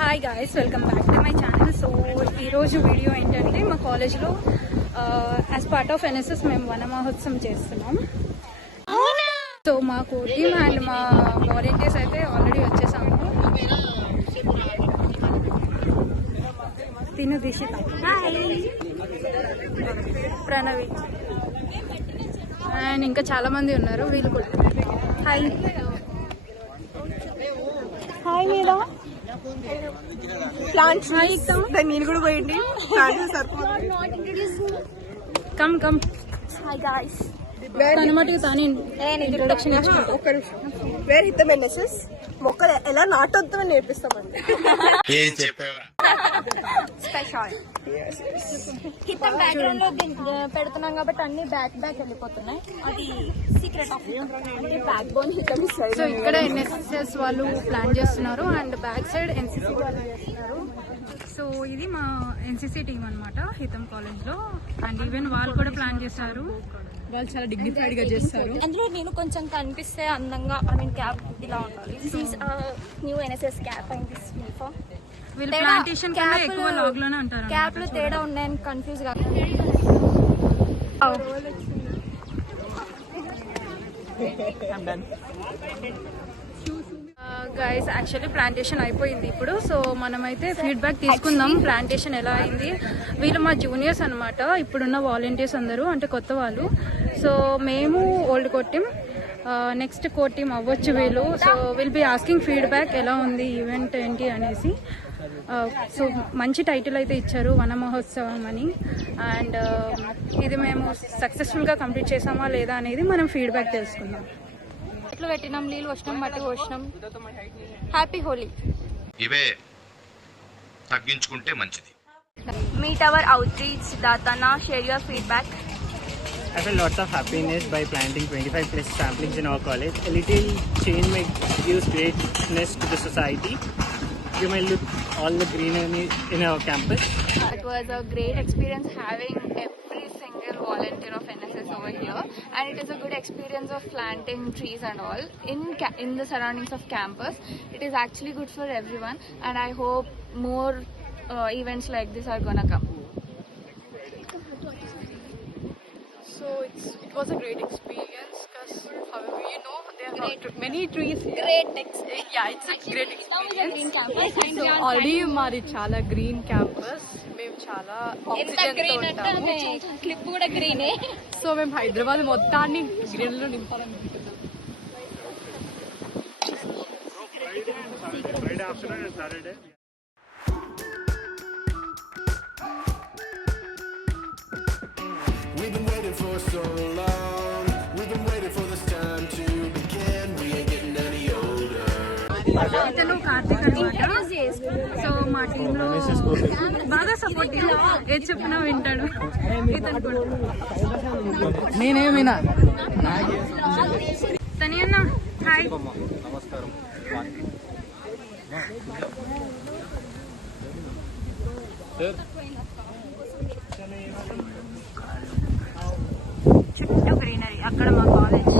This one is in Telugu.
Hi guys, welcome back to my channel. So ఈరోజు వీడియో ఏంటంటే మా కాలేజ్లో యాజ్ పార్ట్ ఆఫ్ ఎన్ఎస్ఎస్ మేము వన మహోత్సవం చేస్తున్నాం. సో మా కోర్ టీమ్ అండ్ మా వాలంటీర్స్ అయితే ఆల్రెడీ వచ్చేసాము. తిను దీక్షిత, ప్రణవి అండ్ ఇంకా చాలా మంది ఉన్నారు. వీళ్ళు కూడా హాయ్ హాయ్ మీరా ప్లాంట్స్ నేను కూడా పోయింది. కమ్ కమ్ హాయ్ గాయ్స్, తన మటుకు తాను ఇంట్రొడక్షన్ ఇచ్చుకుంటాం. ఒక్క నిమిషం. వేర్ హితం ఎన్ఎస్ఎస్ మొక్కలు ఎలా నాటొద్దామని నేర్పిస్తామండి. స్పెషల్ హితం బ్యాక్గ్రౌండ్ లో పెడుతున్నాం కాబట్టి అన్ని బ్యాక్ వెళ్ళిపోతున్నాయి. అది సీక్రెట్ ఆఫ్ అంటే బ్యాక్ బోన్ హితం. సో ఇక్కడ ఎన్ఎస్ఎస్ వాళ్ళు ప్లాన్ చేస్తున్నారు అండ్ బ్యాక్ సైడ్ ఎన్సీసీ వాళ్ళు చేస్తున్నారు. సో ఇది మా ఎన్సీసీ టీం అనమాట హితం కాలేజ్ లో. అండ్ ఈవెన్ వాళ్ళు కూడా ప్లాన్ చేశారు. వాళ్ళు చాలా డిగ్నిఫైడ్ గా చేస్తారు. అందులో నేను కొంచెం కనిపిస్తే అందంగా, ఐ మీన్ క్యాప్ ఇలా ఉండాలి. This is new NSS cap and this uniform. వీళ్ళు ప్లాంటేషన్ కన్నా ఎక్కువ లాగ్ లోనే ఉంటారు. క్యాప్ లో తేడా ఉన్నాయని కన్ఫ్యూజ్ గా. గైస్, యాక్చువల్లీ ప్లాంటేషన్ అయిపోయింది ఇప్పుడు. సో మనమైతే ఫీడ్బ్యాక్ తీసుకుందాం ప్లాంటేషన్ ఎలా అయింది. వీళ్ళు మా జూనియర్స్ అనమాట, ఇప్పుడున్న వాలంటీర్స్ అందరూ, అంటే కొత్త వాళ్ళు. సో మేము old core team, next core team అవ్వచ్చు వీళ్ళు. So will be asking feedback ఎలా ఉంది ఈవెంట్ ఏంటి అనేసి. సో మంచి టైటిల్ అయితే ఇచ్చారు, వన మహోత్సవం అని. అండ్ ఇది మేము సక్సెస్ఫుల్గా కంప్లీట్ చేసామా లేదా అనేది మనం ఫీడ్బ్యాక్ తెలుసుకుందాం. చెట్లు పెట్టినాం, నీళ్ళు వచ్చినాం, మట్టి పోసినాం. హ్యాపీ హోలీ. ఇవే తగ్గించుకుంటే మంచిది. మీట్ అవర్ అవుట్రీచ్ దాతనా, share your feedback. I felt lots of happiness by planting 25 plus samplings in our college. A little change may give greatness to the society. You may look all the greenery in our campus. It was a great experience having every single volunteer of NSS over here, and it is a good experience of planting trees and all in the surroundings of campus. It is actually good for everyone, and I hope more events like this are gonna come. So it was a great experience because, however, there are not many trees here. Great experience. Yeah, it's a great experience. Green campus. So already మాది చాలా గ్రీన్ క్యాంపస్. మేము చాలా ఎంత ఆక్సిజన్ తో గ్రీన్ అంటే ఉంటాము. క్లిప్ కూడా గ్రీనే. సో మేము హైదరాబాద్ మొత్తాన్ని గ్రీన్ లో నింపాలనుకుంటున్నాం. Friday afternoon and Saturday. We've been waiting for so long. We've been waiting for this time to begin. We ain't getting any older. ఇతను కార్తీక్ అనమాట. సో మా టీంలో బాగా సపోర్టివ్, ఏది చెప్పినా వింటాడు. ఇతను కూడా నేనేమైనా తని అన్న హాయ్. చుట్టూ గ్రీనరీ. అక్కడ మా కాలేజ్.